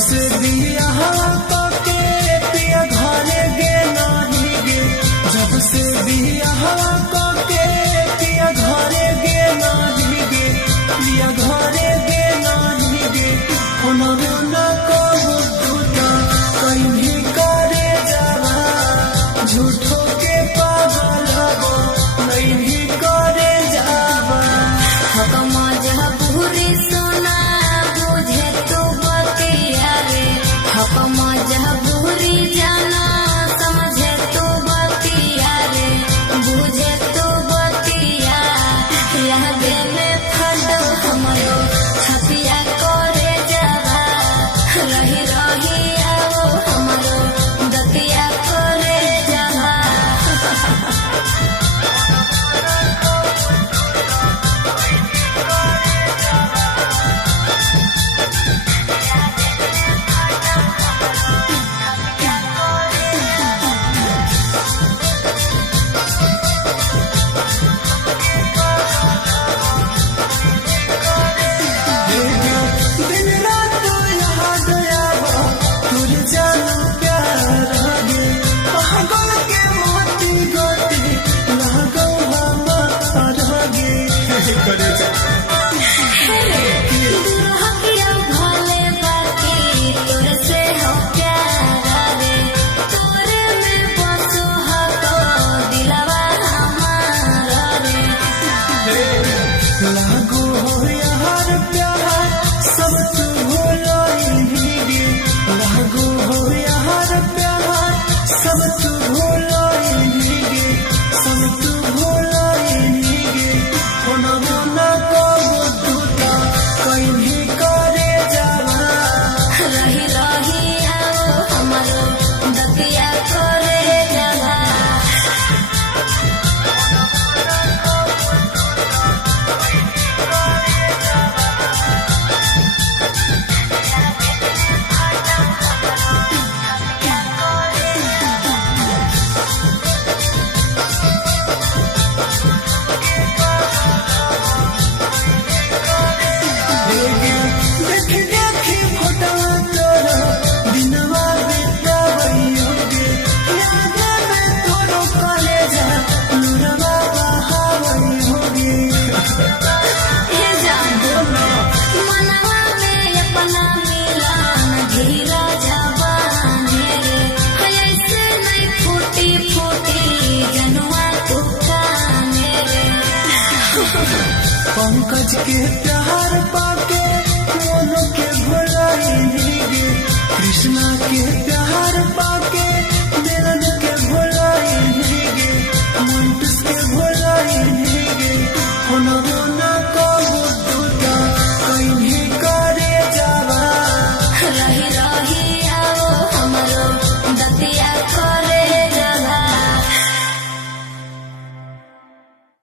से दिया के पिया घरे गे नहीं गे, जब से दिया के पिया घरे गे नहीं गे, पिया घरे गे नहीं गे। होनरो न कहू टूटा कहीं करे जावा, झूठो के पागल हबो नहीं करे जावा। हकमा जहबूरी सोना बुझे तो बतिया रे, हकमा जहबूरी जाना समझे तो बतिया रे, बुझे तो बतिया। लहगे में फटो हमरो छतिया करे जावा, रही रही आओ हमरो दतिया करे जावा। दिन रात याद आवा तुर जानो प्यार हगे, पागल के मोती गोती लागो हमार हगे। करे जा दुरहकिया भले बाकी तोरे से हो प्यार रे, तोरे में बसो हको दिलवा हमारा रे। लागो हो यार प्यार सब तू भूलोई गे, लागो हो यार प्यार सब तू भूलोई गे, सब तू भूलोई गे। होनरो न कहू टूटा कहीं करे जावा, रही रही आओ हमरो दतिया करे जावा। देख देखी फोटो तोरा दिनवा बितावइयो गे, याद में तोरो कलेजा नुरवा बहावइयो गे। हे जादू मनवा में अपना मिलान धीरा जवानी रे, ऐसे नहीं फूटी फूटी जनुआ तू काने रे। पंकज के प्यार पाके मोनो के भुलाई गे, कृष्णा के प्यार पाके दिलन के भुलाई गे, मंटूस के भुलाई गे। होनरो न कहू टूटा कहीं करे जावा, रही रही